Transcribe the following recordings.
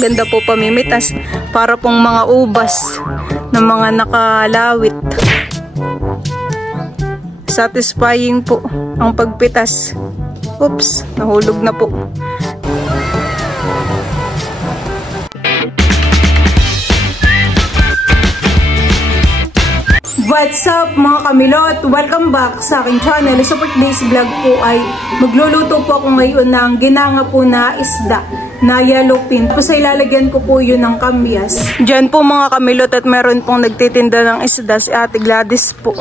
maganda po pamimitas. Para pong mga ubas ng mga nakalawit. Satisfying po ang pagpitas. Oops, nahulog na po. What's up mga kamilot? Welcome back sa aking channel. Sa for today's vlog po ay magluluto po ako ngayon ng ginanga po na isda na yellowfin. Tapos ay lalagyan ko po yun ng kamyas. Diyan po mga kamilot at meron pong nagtitinda ng isda, si Ate Gladys po.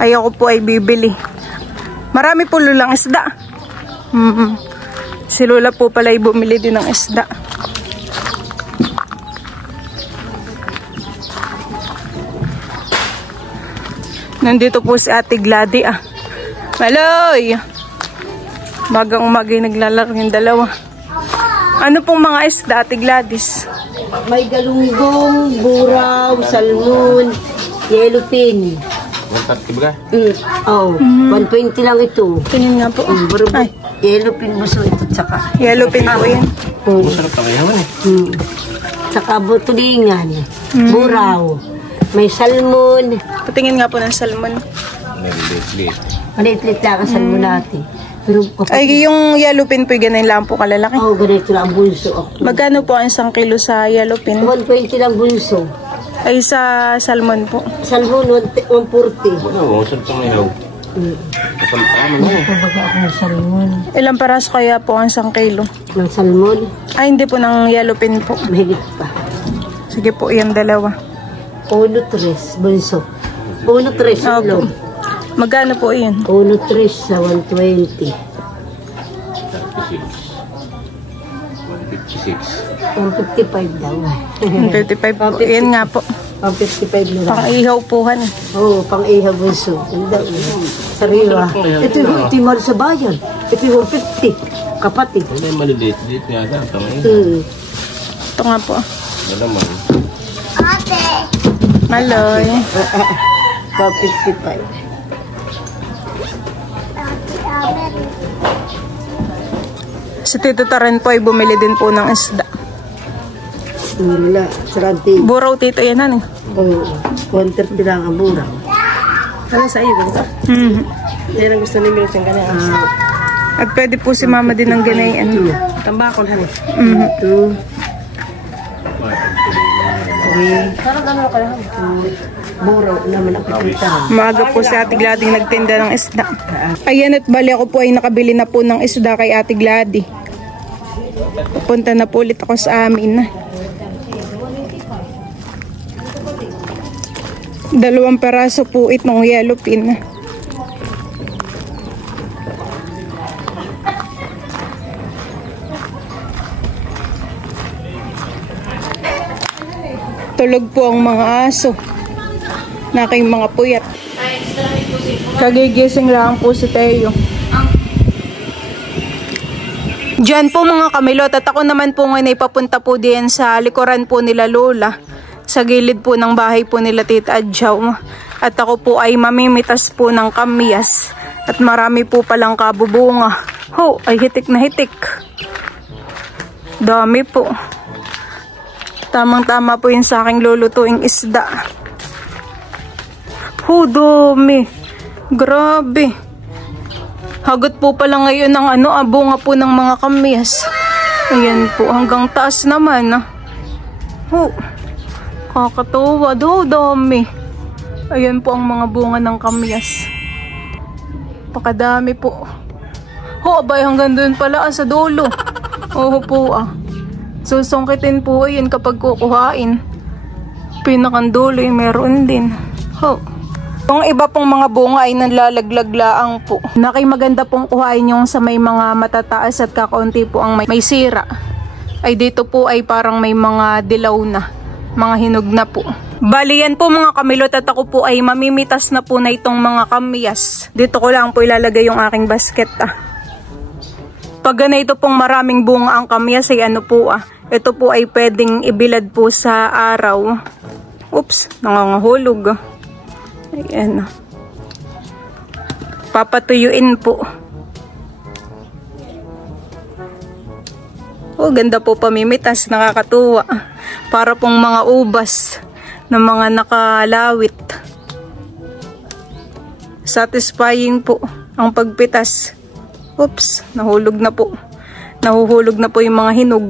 Ay ako po ay bibili. Marami po lulang isda. Si Lola po pala ay bumili din ng isda. Nandito po si Ate Glady Maloy! Magang umagay naglalaro yung dalawa. Ano pong mga isda, Ate Gladys? May galunggong, buraw, salmon, yellowfin. 130 ba? Oh, 120 lang ito. Tingin nga po. Ay. Yellowfin buso ito, tsaka. Yellowfin po yan. Masarap na kayo eh. Tsaka butulingan, buraw, may salmon. Patingin nga po ng salmon. Maliit-liit lang ang salmon natin. Pero, Ay, yung yellowfin po, ganun lang po kalalaki. oh, ganito lang ang bunso. Magkano po ang 1 kilo sa yellowfin? 120 lang bunso. Ay, sa salmon po. Salmon, 140. Ano, masarap na kayo. Nagpabaga ako ng salmon. Ilang paraso kaya po ang 1 kilo? Ng salmon, Ay, hindi po ng yellowfin po. mahigit pa. Sige po, yung dalawa. 1.3 bunso. 1.3 yung loob. Magkano po yun? 1.3 sa 120. 155 daw. 35 po. Yan nga po. 155 na lang. Pang ihaw pohan. Oo, pang ihaw bunso. Ano daw? Sariwa. Ito yung mahal sa bayan. Ito yung 150. Kapatid. Ano yung maliliit? Liit nga ata. Ito nga po. Malaman. Maloy. 155. Si Tito Taren po ay bumili din po ng isda. Wala. Sarante. Buraw, Tito, yan han eh. Oo. 130 lang ang buraw. Ano sa iyo, ganito? Yan ang gusto nila siyang ganyan. At pwede po si Mama din ng ganayan. Tambakol, hani. Ito. Parang ano ka lang? Buraw naman ang kapitaran. Maaga po si Ate Glady nagtinda ng isda. Ayan, at bali ako po ay nakabili na po ng isda kay Ate Glady. Punta na po ulit ako sa amin. 2 peraso po itong yellowfin. Tulog po ang mga aso na aking mga puyat. Kagigising lang po si Teo. Diyan po mga kamilot, at ako naman po ngayon ay papunta po din sa likuran po nila Lola, sa gilid po ng bahay po nila Tita Adjaw. At ako po ay mamimitas po ng kamyas at marami po palang kabubunga. Ho, ay hitik na hitik. Dami po. Tamang-tama po yun sa aking lulutuing isda. Ho, dami. Grabe. Hagot po pala ngayon ng bunga po ng mga kamyas. Ayan po, hanggang taas naman. Ho, kakatuwa. Dami. Ayan po ang mga bunga ng kamyas. Pakadami po. Ho, abay, hanggang doon pala sa dulo. Oo po susungkitin po yun kapag kukuhain. Pinakandulo yung meron din. Ho. Yung iba pong mga bunga ay nanlalaglag-laang po. Nakimaganda pong kuhain yung sa may mga matataas at kakaunti po ang may sira. Ay dito po ay parang may mga dilaw na. Mga hinog na po. Bali yan po mga kamilot, at ako po ay mamimitas na po na itong mga kamyas. Dito ko lang po ilalagay yung aking basket. Pag ganito pong maraming bunga ang kamyas ay ito po ay pwedeng ibilad po sa araw. Oops, nangangahulog. Ayan. Papatuyuin po. Oh, ganda po pamimitas, nakakatuwa. Para pong mga ubas na mga nakalawit. Satisfying po ang pagpitas. Oops, nahulog na po. Nahuhulog na po yung mga hinog.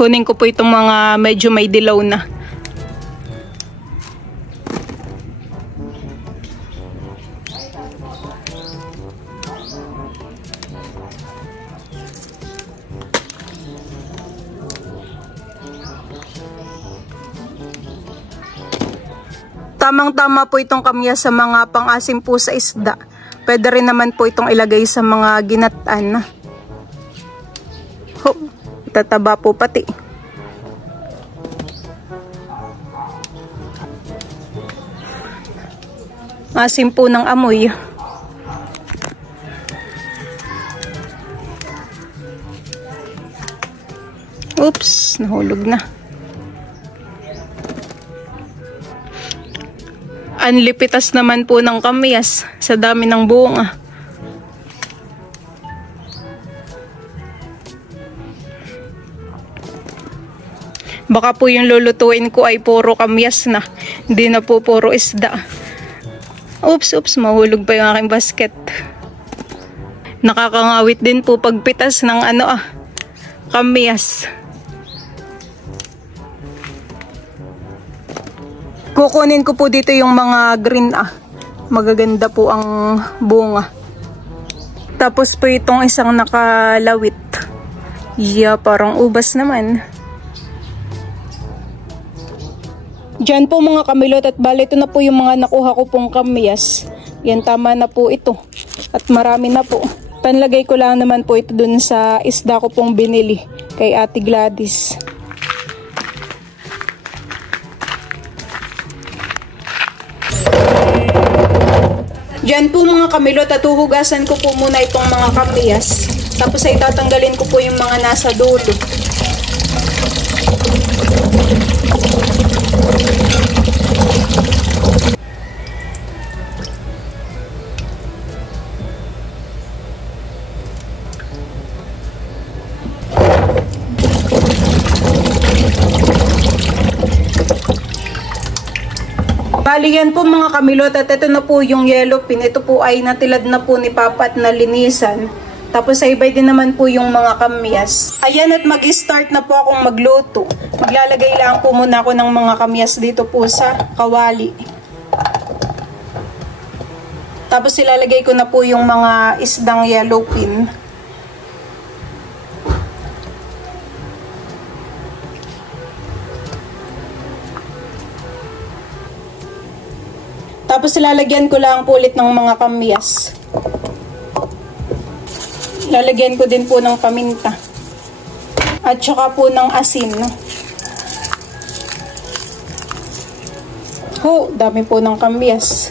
Kunin ko po itong mga medyo may dilaw na. Tamang-tama po itong kamyas sa mga pang-asim po sa isda. Pwede rin naman po itong ilagay sa mga ginataan. Ho, tataba po pati. Asim po ng amoy. Oops, nahulog na. Anlipitas naman po ng kamyas sa dami ng bunga. Baka po yung lulutuin ko ay puro kamyas na, hindi na po puro isda. Oops, mahulog pa yung aking basket. Nakakangawit din po pagpitas ng kamyas. Kukunin ko po dito yung mga green Magaganda po ang bunga. Tapos po itong isang nakalawit. Yeah, parang ubas naman. Diyan po mga kamilot, at bali ito na po yung mga nakuha ko pong kamyas. Yan, tama na po ito. At marami na po. Panlagay ko lang naman po ito dun sa isda ko pong binili kay Ate Gladys. Diyan po mga kamilot, at huhugasan ko po muna itong mga kamyas. Tapos ay tatanggalin ko po yung mga nasa dulo. Bali yan po mga kamilot, at ito na po yung yellow pin. Ito po ay natilad na po ni Papa at nalinisan. Tapos ay ibay din naman po yung mga kamyas. Ayan, at mag-start na po akong magluto. Maglalagay lang po muna ako ng mga kamyas dito po sa kawali. Tapos ilalagay ko na po yung mga isdang yellow pin. Tapos ilalagyan ko lang po ulit ng mga kamyas. Lalagyan ko din po ng paminta. At saka po ng asin. Dami po ng kamyas.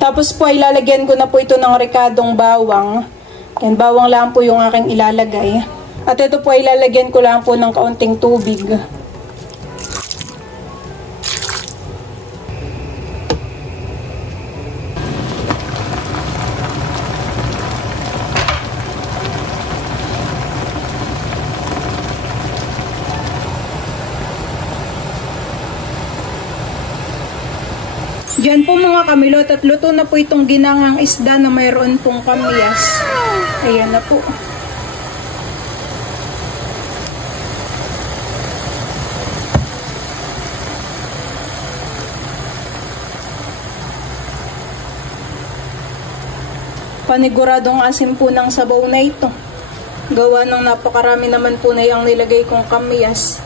Tapos po ay lalagyan ko na po ito ng ricadong bawang. Yan, bawang lang po yung aking ilalagay. At ito po ay lalagyan ko lang po ng kaunting tubig. Diyan po mga kamilot, at luto na po itong ginangang isda na mayroon pong kamyas. Ayan na po. Paniguradong asim po ng sabaw na ito. Gawa ng napakarami naman po na yung nilagay kong kamyas.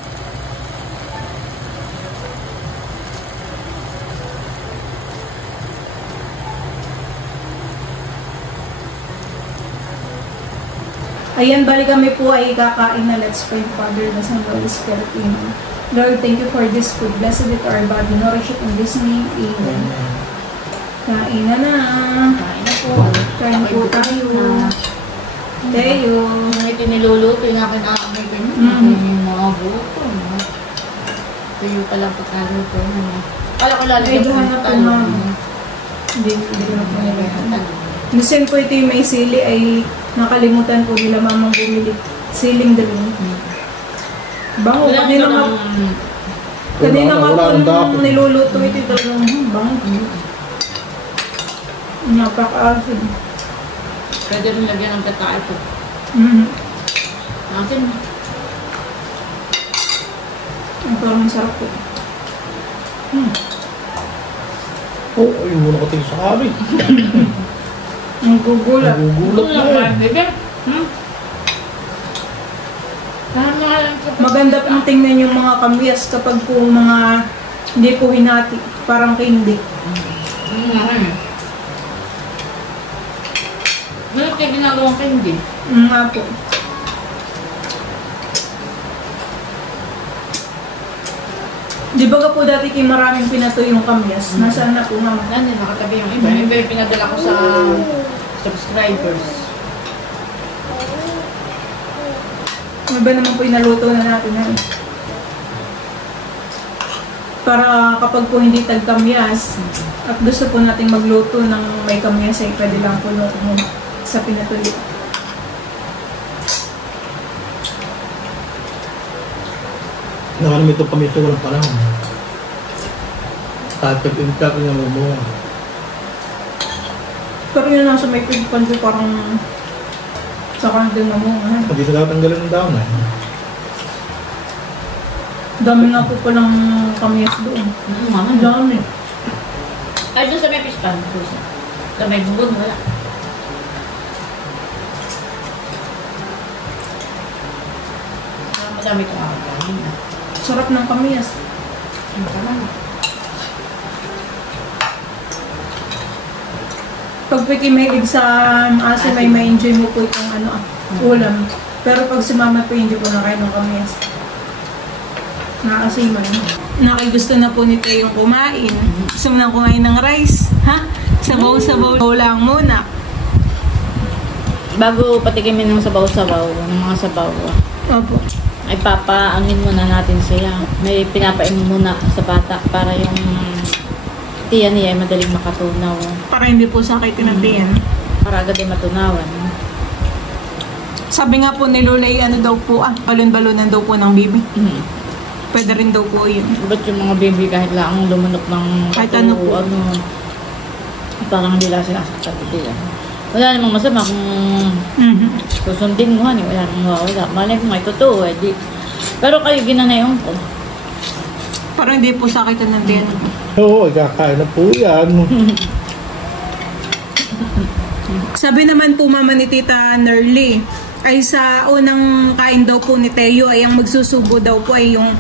Ayan, bali kami po ay kakain na. Let's pray. Father, the Son, Holy Spirit, Amen. Lord, thank you for this food. Blessed it our body, nourish it in this name. Amen. Kain na. Kain na po. Kain po tayo. Tayo. ito niluluto, yung akin aamay ganyan. Yung mga buto. Tuyo pa lang pagkaluto. Kala ko lalagyan ko ng talo. Hindi ko na po nila. Minsan po ito yung may sili ay nakalimutan po nila mamang bumili. Siling dalawang. Bango, kanina nga po nung niluluto ito talagang bango. Napaka-asin. Pwede rin lagyan ng gata ito. Asin. Ang parang sarap po. Oo, ayun muna kating sa kami. Ang gugulat. Nagugulat na eh. Maganda pong tingnan yung mga kamyas kapag po mga hindi po hinati. Parang candy. Bakit kayo ginagawang candy? Nga po. Di ba ka po dati kayo maraming pinato yung kamyas? Nasaan na po nga? Nandun, nakatabi yung iba. Yung iba yung pinadala ko sa subscribers. Iba naman po inaluto na natin yan. Para kapag po hindi tag-kamyas at gusto po natin magluto ng may kamyas ay pwede lang po luto sa pinatuloy. Nakarami ito kami sa walang panahon. Tapos nga mo. Pero yun nasa may pigpan po parang sa kandil na mo. Hindi na tatanggalin ng daon eh. Dami nga po palang kamyas doon. Ang dami. Ay, doon sa may pispan. Sa may bubon, wala. Madami ito ako. Sarap ng kamyas. Ang kaman. Pag pikimalig sa asin ay ma-enjoy mo po itong ulam. Pero pag si mama po hindi po na kayo ng kamyas. Nakasiman. Nakigusto na po nito yung kumain. Gusto mo na kumain ng rice. Ha? Sabaw-sabaw lang muna. Bago patikimin ng sabaw-sabaw, ng mga sabaw, Opo. ay papaanin muna natin siya. May pinapain muna sa bata para yung tiyan niya ay madaling makatunaw. Para hindi po sakitin ang tiyan. Para agad ay matunawan. Sabi nga po ni Lulay, daw po, balon-balonan daw po ng bibi. Pwede rin daw po yun. Ba't yung mga baby kahit lang lumunok ng kahit ano po. Parang hindi lang sinasaktan ito yan. Wala namang masama kung susundin mo, wala namang mawawala. Malay mo nga, totoo eh. Pero kayo ginanayon ko. Parang hindi po sakitan ng tiyan. Oo, kakain na po yan. Sabi naman po mama ni Tita Nerly, ay sa unang kain daw po ni Teo ay ang magsusubo daw po ay yung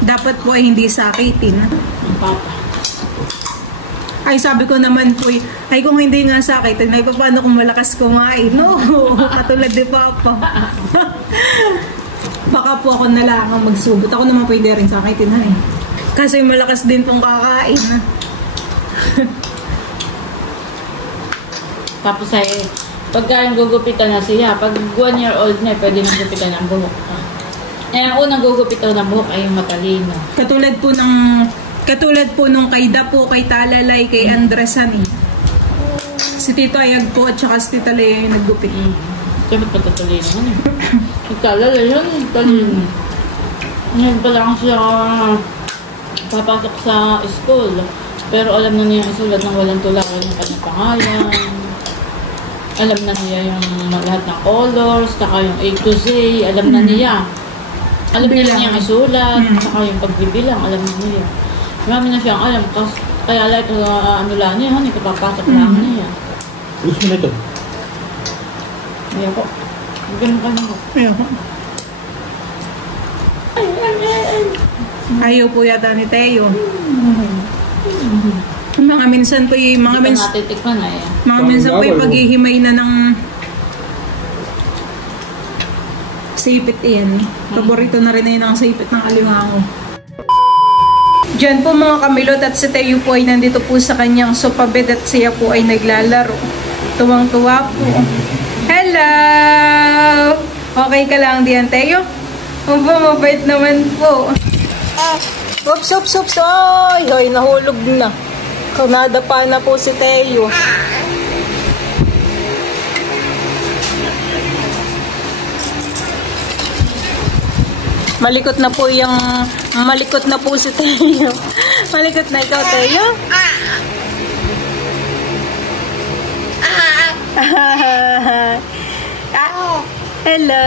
dapat po ay hindi sakitin. Ang papa. Ay sabi ko naman po ay kung hindi nga sakitin ay paano kung malakas kumain? No, katulad ni Papa. Baka po ako na lang ang magsubot. Ako naman pwede rin sakitin ha eh. Kasi malakas din pong kakain. Tapos ay pagka yung gugupitan na siya, pag 1 year old na, pwede nang gupitan ng buhok. Ang unang gugupitan ng buhok ay yung matalino. Katulad po nung kay Dapo, kay Talalay, kay Andresan eh. Si Tito Ayag po at saka si Tita Lea yung naggupit. Dapat patutuloy naman eh. Si Talalay yun, talino. Ngayon pa lang siya papasok sa school. Pero alam na niya yung isulat ng walang tularan yung kanyang pangalan. Alam na niya yung lahat ng colors, saka yung A to Z, alam na niya. Alam na niya yung isulat, saka yung pagbibilang, alam na niya. Marami na siyang alam, kaya lang ito, lang niya, hindi kapapasok lang niya. Gusto mo na ito? Ayaw ko. Ganun ka naman. Ayaw ko. Ayaw po yata ni Teo. Mga minsan po yung mga minsan natitikman na yan. Mga minsan po yung paghihimay na ng sipit yan. Paborito na rin na yung sipit ng alimango. Diyan po mga kamilot at si Teo po ay nandito po sa kanyang sofa bed at siya po ay naglalaro. Tuwang-tuwa po. Hello! Okay ka lang diyan, Teo? Opo, mabait naman po. Oops, oops, oops. Ay, ay, nahulog na. Nadapa na po si Teo. Malikot na po malikot na po si Teo. Malikot na ikaw, Teo? Hello.